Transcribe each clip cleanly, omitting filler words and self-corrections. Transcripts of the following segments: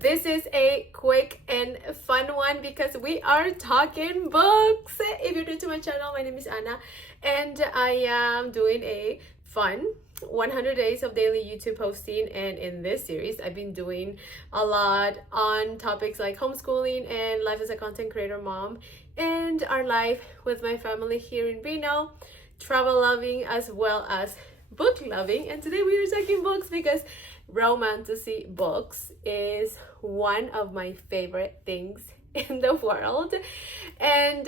This is a quick and fun one because we are talking books. If you're new to my channel, my name is Anna and I am doing a fun 100 days of daily YouTube posting, and in this series I've been doing a lot on topics like homeschooling and life as a content creator mom and our life with my family here in Reno, travel loving as well as book loving. And today we are talking books because Romantasy books is one of my favorite things in the world. And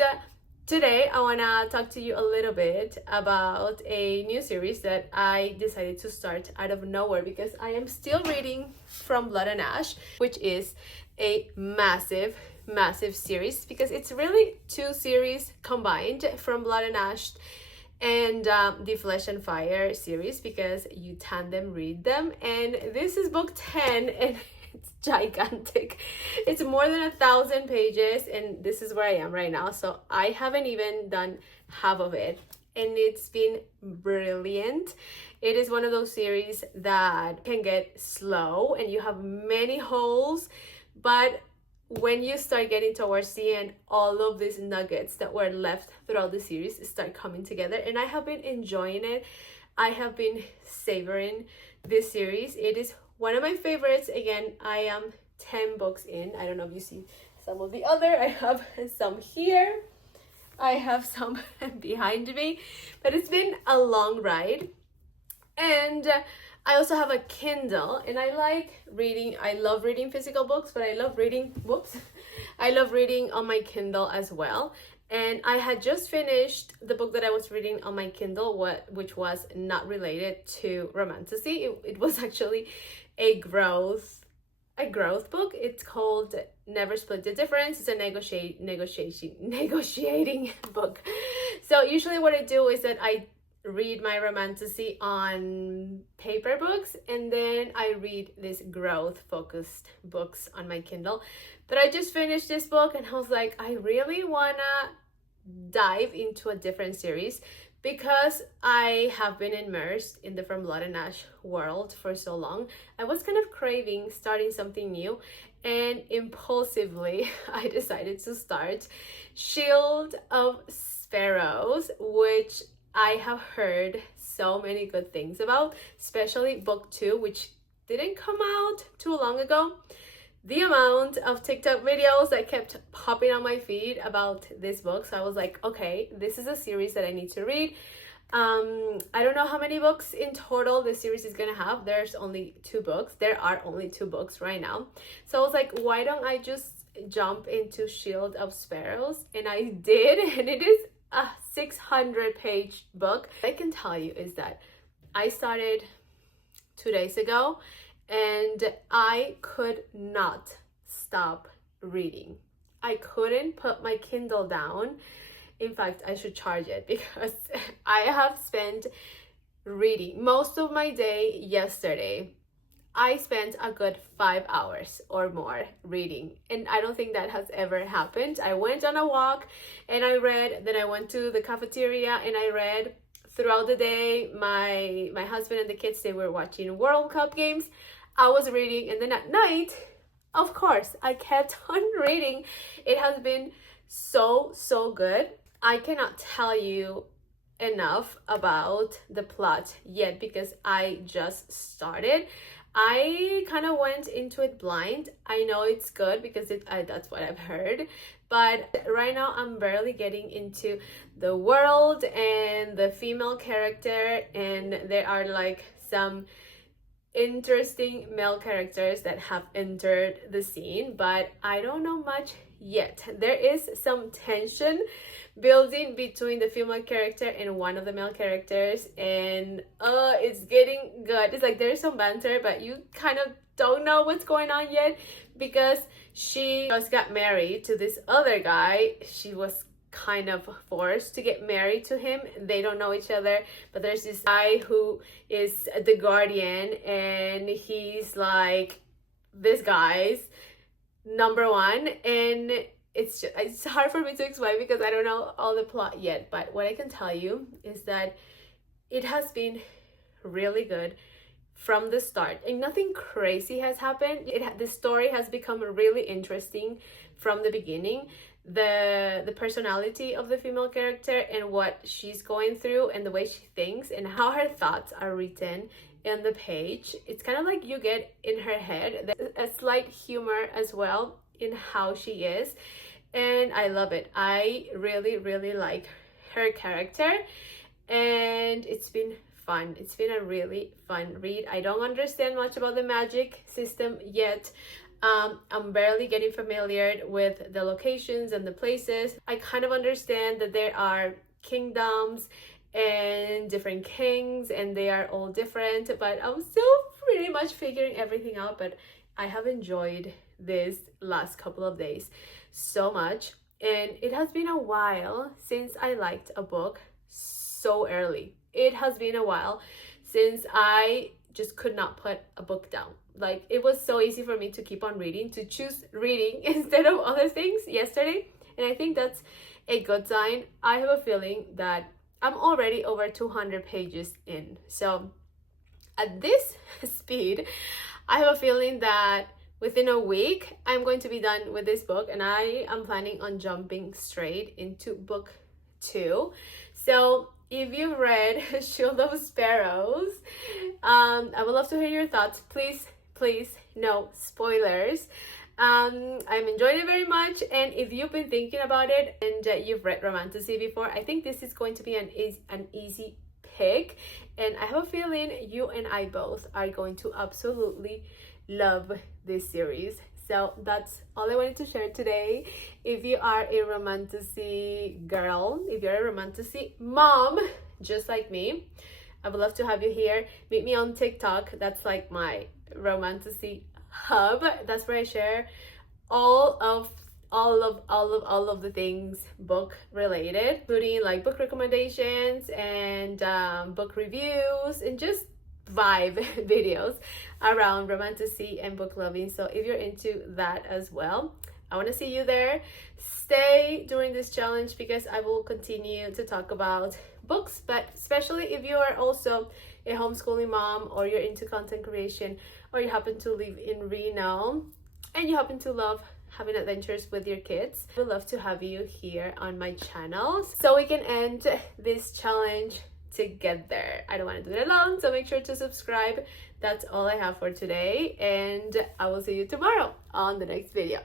today I want to talk to you a little bit about a new series that I decided to start out of nowhere because I am still reading From Blood and Ash, which is a massive series because it's really two series combined, From Blood and Ash and the Flesh and Fire series, because you tandem read them. And this is book 10 and it's gigantic. It's more than 1,000 pages, and this is where I am right now, so I haven't even done half of it, and it's been brilliant. It is one of those series that can get slow and you have many holes, but when you start getting towards the end, all of these nuggets that were left throughout the series start coming together, and I have been enjoying it. I have been savoring this series. It is one of my favorites. Again, I am 10 books in. I don't know if you see some of the other. I have some here. I have some behind me, but it's been a long ride. And I also have a Kindle, and I like reading. I love reading physical books, but I love reading, I love reading on my Kindle as well. And I had just finished the book that I was reading on my Kindle, which was not related to Romantasy. It was actually a growth book. It's called Never Split the Difference. It's a negotiating book. So usually what I do is that I read my Romantasy on paper books, and then I read these growth focused books on my Kindle. But I just finished this book and I was like, I really wanna dive into a different series because I have been immersed in the From Blood and Ash world for so long. I was kind of craving starting something new, and impulsively I decided to start Shield of Sparrows, which I have heard so many good things about, especially book 2, which didn't come out too long ago. The amount of TikTok videos that kept popping on my feed about this book, so I was like, okay, this is a series that I need to read. I don't know how many books in total this series is gonna have. There are only 2 books right now. So I was like, why don't I just jump into Shield of Sparrows? And I did, and it is a 600-page book. What I can tell you is that I started 2 days ago and I could not stop reading. I couldn't put my Kindle down. In fact, I should charge it because I have spent reading most of my day yesterday. I spent a good 5 hours or more reading, and I don't think that has ever happened. I went on a walk and I read, then I went to the cafeteria and I read throughout the day. My husband and the kids, they were watching World Cup games. I was reading, and then at night, of course, I kept on reading. It has been so good. I cannot tell you enough about the plot yet because I just started. I kind of went into it blind. I know it's good because that's what I've heard, but right now I'm barely getting into the world and the female character, and there are like some interesting male characters that have entered the scene, but I don't know much yet. There is some tension building between the female character and one of the male characters, and it's getting good. It's like there's some banter, but you kind of don't know what's going on yet because she just got married to this other guy. She was kind of forced to get married to him. They don't know each other, but there's this guy who is the guardian, and he's like this guy's number one, and it's hard for me to explain because I don't know all the plot yet. But what I can tell you is that it has been really good from the start, and nothing crazy has happened. The story has become really interesting from the beginning. The personality of the female character and what she's going through and the way she thinks and how her thoughts are written in the page, it's kind of like you get in her head. There's a slight humor as well in how she is, and I love it. I really, really like her character, and it's been fun. It's been a really fun read. I don't understand much about the magic system yet. I'm barely getting familiar with the locations and the places. I kind of understand that there are kingdoms and different kings, and they are all different, but I'm still pretty much figuring everything out. But I have enjoyed this last couple of days so much, and it has been a while since I liked a book so early. It has been a while since I just could not put a book down. Like, it was so easy for me to keep on reading, to choose reading instead of other things yesterday, and I think that's a good sign. I have a feeling that I'm already over 200 pages in, so at this speed, I have a feeling that within a week I'm going to be done with this book, and I am planning on jumping straight into book 2. So if you've read Shield of Sparrows, I would love to hear your thoughts. Please, no spoilers. I'm enjoying it very much, and if you've been thinking about it and you've read Romantasy before, I think this is going to be an easy pick, and I have a feeling you and I both are going to absolutely love this series. So that's all I wanted to share today. If you are a Romantasy girl, if you're a Romantasy mom, just like me, I would love to have you here. Meet me on TikTok. That's like my Romantasy hub. That's where I share all of the things book related, including like book recommendations and book reviews and just vibe videos around Romantasy and book loving. So if you're into that as well, I want to see you there. Stay during this challenge because I will continue to talk about books, but especially if you are also a homeschooling mom, or you're into content creation, or you happen to live in Reno and you happen to love having adventures with your kids, I would love to have you here on my channel so we can end this challenge together. I don't want to do it alone, so make sure to subscribe. That's all I have for today, and I will see you tomorrow on the next video.